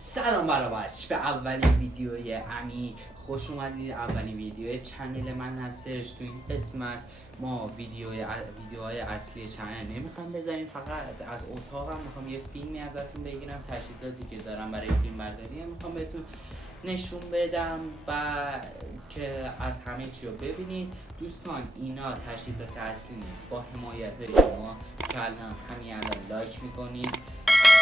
سلام برابر به اولین ویدیوی امی خوش اومدید. اولین ویدیوی چنل من هستش. تو این قسمت ما ویدیوهای اصلی چنل نمیخوام بذاریم، فقط از اتاقم میخوام یه فیلمی ازتون بگیرم، تجهیزاتی که دارم برای فیلم برداری میخوام بهتون نشون بدم و که از همه چی رو ببینید. دوستان اینا تجهیزات اصلی نیست، با حمایت های شما که الان همین الان لایک میکنید،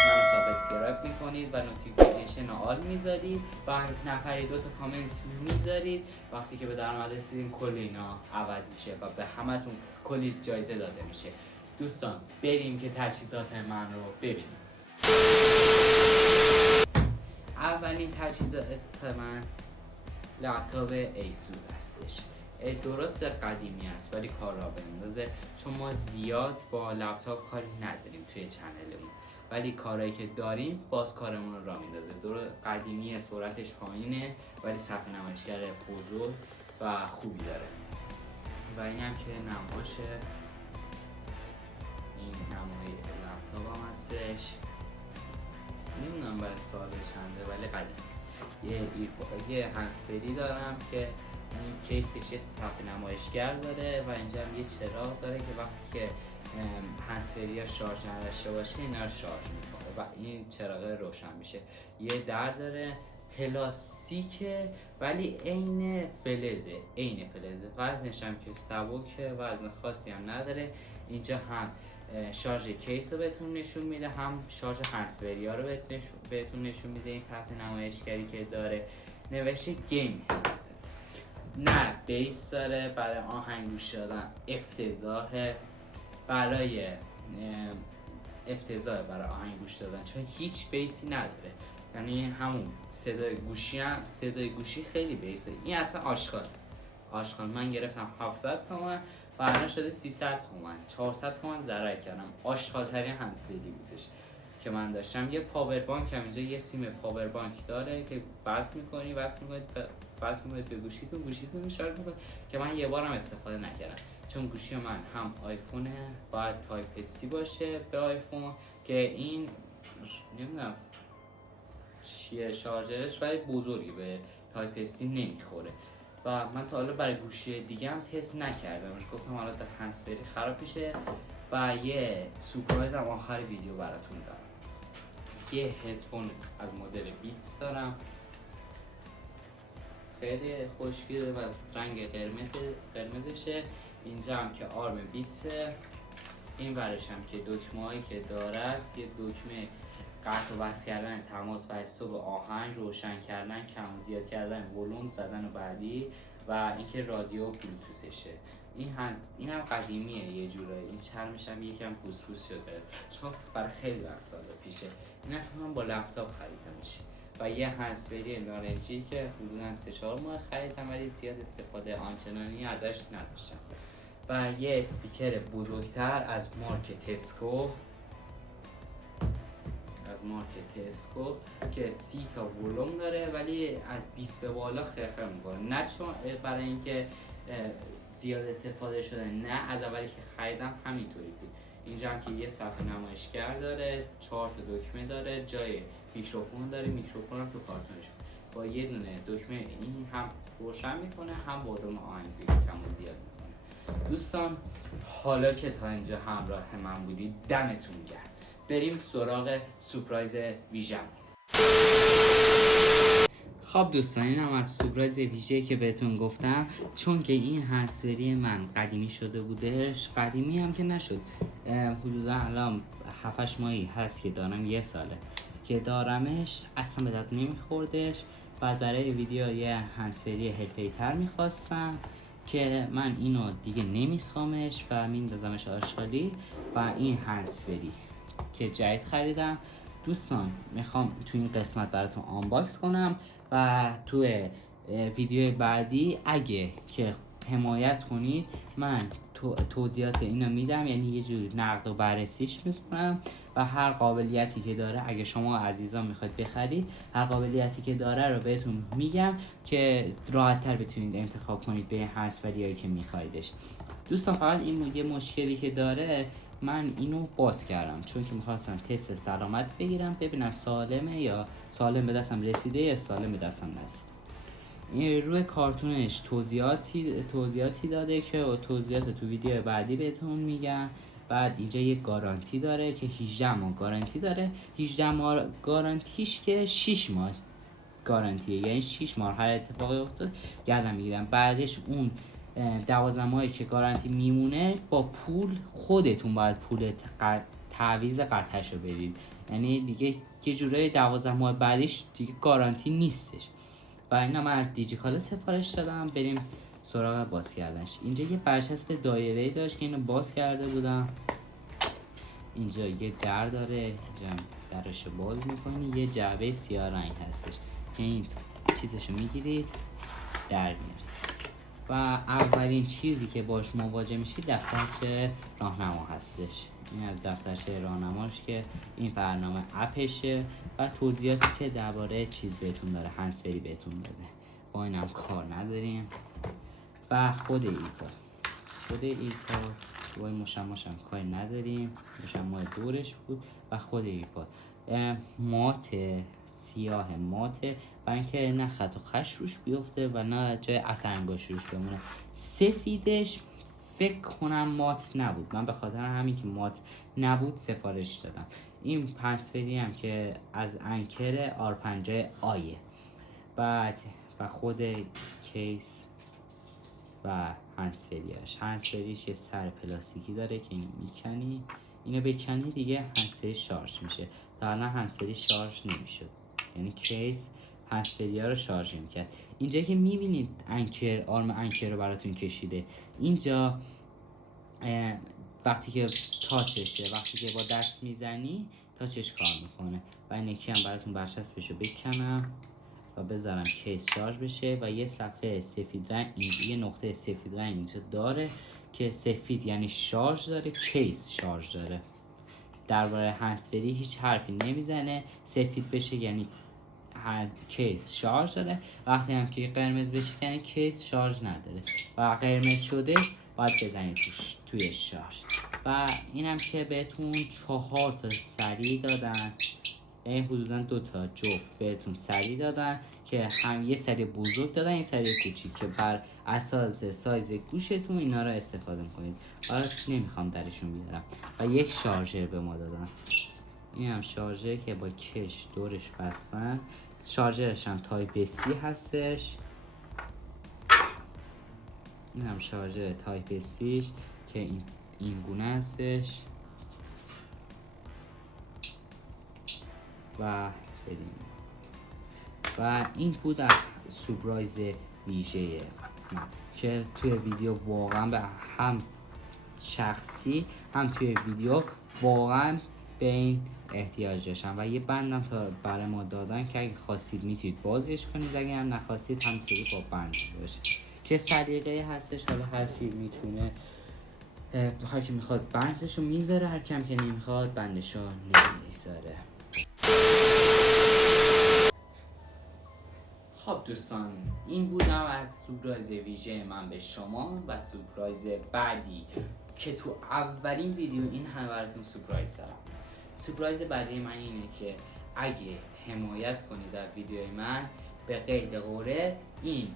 من سابسکرایب میکنید و نوتیفیکیشن آل میذارید و نفری 2 تا کامنت میذارید. وقتی که به درآمد رسیدیم کل اینا عوض میشه و به همتون کلی جایزه داده میشه. دوستان بریم که تجهیزات من رو ببینیم. اولین تجهیزات من لپتاپ ایسوس هستش. درست قدیمی است ولی کار را بندازه، چون ما زیاد با لپتاپ کاری نداریم توی چنلمون، ولی کارهایی که داریم باز کارمون رو راه میندازه. درست قدیمیه، سرعتش پایینه ولی صفحه نمایشگر بزرگ و خوبی داره. و این هم که نماشه، این نمای لپتاپ هم هستش. نمیدونم برای سال چنده ولی قدیم. یه هندزفری دارم که این کیسش یه صفحه نمایشگر داره و اینجا هم یه چراغ داره که وقتی که هندزفری ها شارژ نداشته باشه اینا رو شارژ میکنه و این چراغ روشن میشه. یه در داره، پلاستیکه ولی عین فلزه. وزنش هم که سبکه، وزن خاصی هم نداره. اینجا هم شارژ کیس رو بهتون نشون میده، هم شارژ هندزفری ها رو بهتون نشون میده. این صفحه نمایشگری که داره نوشته گیم هست، نه بیس داره برای آهنگ گوش دادن. افتضاحه برای آهنگ گوش دادن چون هیچ بیسی نداره. یعنی همون صدای گوشی خیلی بیسه. این اصلا آشغال من گرفتم 700 تومن و الان شده 300 تومن، 400 تومن ضرر کردم. آشغال ترین هندزفری بودش که من داشتم. یه پاور بانک هم اینجا، یه سیم پاور بانک داره که وصل میکنید به گوشیتون شارژ میکنید که من یه بارم استفاده نکردم چون گوشی من هم آیفونه، باید تایپ سی باشه به آیفون که این نمیدونم چیه شارژرش ولی بزرگی به تایپ سی نمیخوره و من تا حالا برای گوشی دیگه هم تست نکردم. گفتم حالا در هندزفری خراب میشه و یه سورپرایز هم آخر ویدیو براتون دارم. یه هدفون از مدل بیتس دارم، خیلی خوشگله و رنگ قرمزشه. اینجا هم که آرم بیتسه، این ورش هم که دکمه هایی که داره است، یه دکمه قطع و وصل کردن، تماس و استوب آهنگ، روشن کردن، کم و زیاد کردن، ولوم زدن و بعدی و اینکه رادیو بلوتوثشه. این هم قدیمیه یه جورایی، این چرمش هم یکم پوست شده چون برای خیلی وقت سال پیشه. این هم با لپتاپ خریده میشه. و یه هندزفری نارنجی که حدوداً 3-4 ماه خریدم ولی زیاد استفاده آنچنانی ازش نداشتم. و یه اسپیکر بزرگتر از مارک تسکو که 30 تا ولوم داره ولی از 20 به بالا خرخر میکنه. نه چون برای اینکه زیاد استفاده شده، نه از اولی که خریدم همینطوری بود. اینجا هم که یه صفحه نمایشگر داره، 4 تا دکمه داره، جای میکروفون داره، میکروفون هم تو کارتونش با یه دونه دکمه این هم روشن میکنه هم ولوم آهنگ کم و زیاد میکنه. دوستان حالا که تا اینجا همراه من بودید دمتون گرم. بریم سراغ سورپرایز ویژم. خب دوستان این هم از سورپرایز ویژه که بهتون گفتم، چون که این هندزفری من قدیمی شده بودش، قدیمی هم که نشد، حدودا الان 7-8 ماهی هست که دارم، 1 ساله که دارمش، اصلا به درد نمیخوردش. بعد برای ویدیو یه هندزفری حرفه‌ای تر میخواستم که من اینو دیگه نمیخوامش و میندازمش آشغالی و این هندزفری که جدید خریدم. دوستان میخوام تو این قسمت براتون آنباکس کنم و تو ویدیو بعدی اگه که حمایت کنید من توضیحات اینو میدم، یعنی یه جور نقد و بررسیش میکنم و هر قابلیتی که داره اگه شما عزیزان میخواید بخرید، هر قابلیتی که داره رو بهتون میگم که راحت تر بتونید انتخاب کنید به هندزفریایی که میخوایدش. دوستان فقط این یه مشکلی که داره من اینو باز کردم چون که میخواستم تست سلامت بگیرم ببینم سالمه یا سالم به دستم رسیده یا سالم به دستم نرسیده. این روی کارتونش توضیحاتی داده که توضیحات تو ویدیو بعدی بهتون میگم. بعد اینجا یه گارانتی داره که 18 ماه گارانتی داره. 18 ماه گارانتیش که 6 ماه گارانتیه، یعنی 6 ماه هر اتفاقی افتاد گردن میگیرم. بعدش اون 12 ماهی که گارانتی میمونه با پول خودتون باید پول تعویض قطعش رو بدید، یعنی دیگه یه جورای 12 ماه بعدش دیگه گارانتی نیستش. و اینا من از دیجیکالا سفارش دادم. بریم سراغ باز کردنش. اینجا یه برچسب دایره‌ای داشت که اینو باز کرده بودم. اینجا یه در داره، اینجا درش باز میکنی، یه جعبه سیاه رنگ هستش که این چیزشو میگیرید در میارید. و اولین چیزی که باش مواجه میشید دفترچه راهنما هستش. این از دفترچه راهنماش که این برنامه اپشه و توضیحاتی که درباره چیز بهتون داره، هندزفری بهتون داده. با اینم کار نداریم. و خود ایپاد با این مشماش هم کاری نداریم، مشمای دورش بود. و خود ایپاد مات سیاه ماته، برای اینکه نه خط و خش روش بیفته و نه جای اثر انگشت روش بمونه. سفیدش فکر کنم مات نبود، من به خاطر همین که مات نبود سفارش دادم. این هندزفری هم که از انکر R50 آیه. بعد و خود کیس و هندزفریش یه سر پلاستیکی داره که این میکنی، اینو بکنی دیگه هندزفری شارژ میشه. تا الان هندزفری شارژ نمیشد، یعنی کیس هندزفری ها رو شارژ نمیکرد. اینجا که میبینید آرم انکر رو براتون کشیده. اینجا وقتی که تاچشه، وقتی که با دست میزنی تاچش کار میکنه. و این یکی هم براتون برچسبشو بکنم و بذارم کیس شارژ بشه. و یه صفحه سفید رنگ، یه نقطه سفید رنگ اینجا داره که سفید یعنی شارژ داره، کیس شارژ داره. درباره هندزفری هیچ حرفی نمیزنه. سفید بشه یعنی کیس شارژ داره، وقتی هم که قرمز بشه یعنی کیس شارژ نداره. و قرمز شده باید بزنید توی شارژ. و اینم که بهتون 4 تا سری دادن، یعنی حدودا 2 تا جفت بهتون سری دادن که هم یه سری بزرگ دادن یه سری کوچیک که بر اساس سایز گوشتون اینا رو استفاده میکنید. حالا نمیخوام درشون بیارم. و یک شارژر به ما دادن. این هم شارژر که با کش دورش بستن. شارژرش هم تایپ سی هستش. این هم شارژر تایپ سیش که این گونه هستش. و بدیم. و این بود از سورپرایز ویژه که توی ویدیو واقعا به هم شخصی هم توی ویدیو واقعا به این احتیاج داشتم. و یه بندم تا برای ما دادن که اگه خواستید میتونید بازش کنید، اگه هم نخواستید همینطوری با بند باشه که سلیقه هستش. حالا هر کی میتونه، هر کی میخواد بندشو میذاره، هر کم که نمیخواد بندشو نمیذاره. خب دوستان، این بودم از سورپرایز ویژه من به شما. و سورپرایز بعدی که تو اولین ویدیو این همه براتون سورپرایز دارم. سورپرایز بعدی من اینه که اگه حمایت کنید در ویدیوی من، به قید قوره این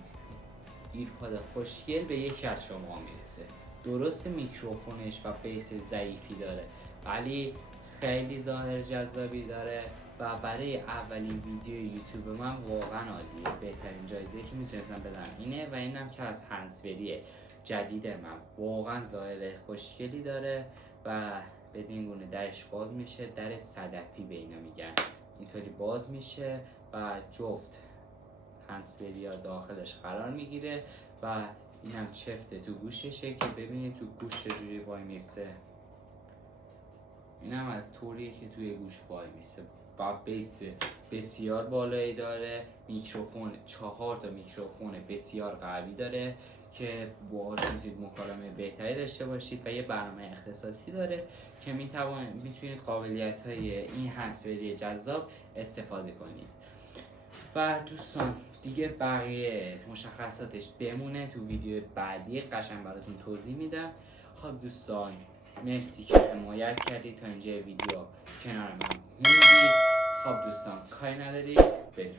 ایرپاد خوشگل به یکی از شما میرسه. درست میکروفونش و بیس ضعیفی داره ولی خیلی ظاهر جذابی داره و برای اولین ویدیو یوتیوب من واقعا عالیه. بهترین جایزه که میتونستم بدم اینه. و اینم که از هندزفری جدید من واقعا ظاهر خوشگلی داره و بدین گونه درش باز میشه. در صدفی به اینا میگن. اینطوری باز میشه و جفت هندزفری ها داخلش قرار میگیره. و اینم چفته تو گوششه که ببینید تو گوش چجوری وای میسته. اینم از طوریه که توی گوش وای میسته. و بیس بسیار بالایی داره. میکروفون 4 تا میکروفون بسیار قوی داره که باهاش میتونید مکالمه بهتری داشته باشید. و یه برنامه اختصاصی داره که میتونید قابلیت های این هندزفری جذاب استفاده کنید. و دوستان دیگه بقیه مشخصاتش بمونه تو ویدیو بعدی قشنگ براتون توضیح میدم. خب دوستان، مرسی که حمایت کردید تا اینجا ویدیو کنار من موندید. خب دوستان کاری ندارید، بدرود.